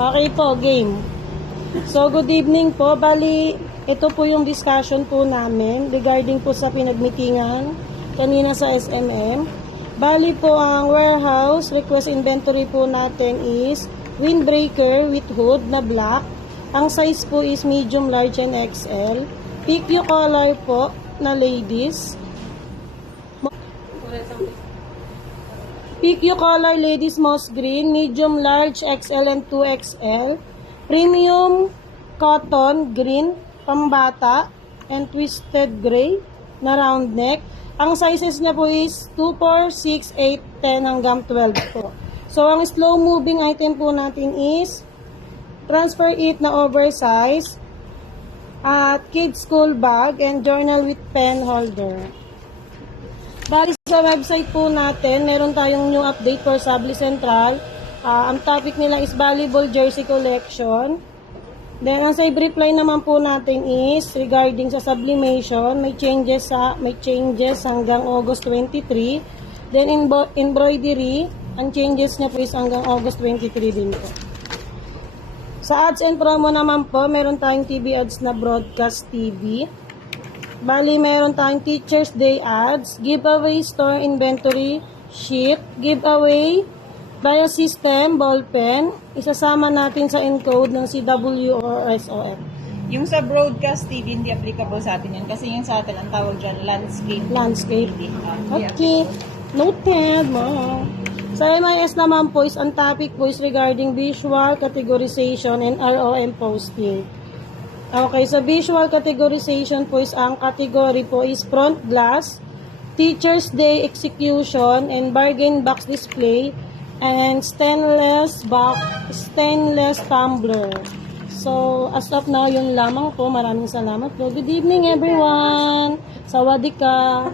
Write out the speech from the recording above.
Okay po, game. So, good evening po. Bali, ito po yung discussion po namin regarding po sa pinagmitingan kanina sa SMM. Bali po, ang warehouse request inventory po natin is windbreaker with hood na black. Ang size po is medium, large, and XL. PQ color po na ladies. PQ color ladies moss green, medium, large, XL, and 2XL. Premium cotton green, pambata, and twisted gray na round neck. Ang sizes niya po is 2, 4, 6, 8, 10 hanggang 12 po. So, ang slow moving item po natin is transfer it na oversize at kids school bag and journal with pen holder. Bali sa website po natin, meron tayong new update for Sabli Central. Ang topic nila is volleyball jersey collection. Then, ang save reply naman po natin is regarding sa sublimation, may changes hanggang August 23. Then, embroidery, ang changes niya po is hanggang August 23 din po. Sa ads and promo naman po, meron tayong TV ads na broadcast TV. Bali, meron tayong Teacher's Day ads, giveaway store inventory sheet, giveaway biosystem ballpen, isasama natin sa encode ng CW or SOF. Yung sa broadcast TV, hindi applicable sa atin yan. Kasi yung sa atin, ang tawag dyan, landscape. Landscape. Hindi Okay. Noted mo. Sa MIS naman po is ang topic po is regarding visual categorization and ROM posting. Okay, sa visual categorization po is ang category po is front glass, Teacher's Day execution, and bargain box display, and stainless tumbler. So, as of now, yun lamang po. Maraming salamat po. Good evening, everyone. Sawadee ka.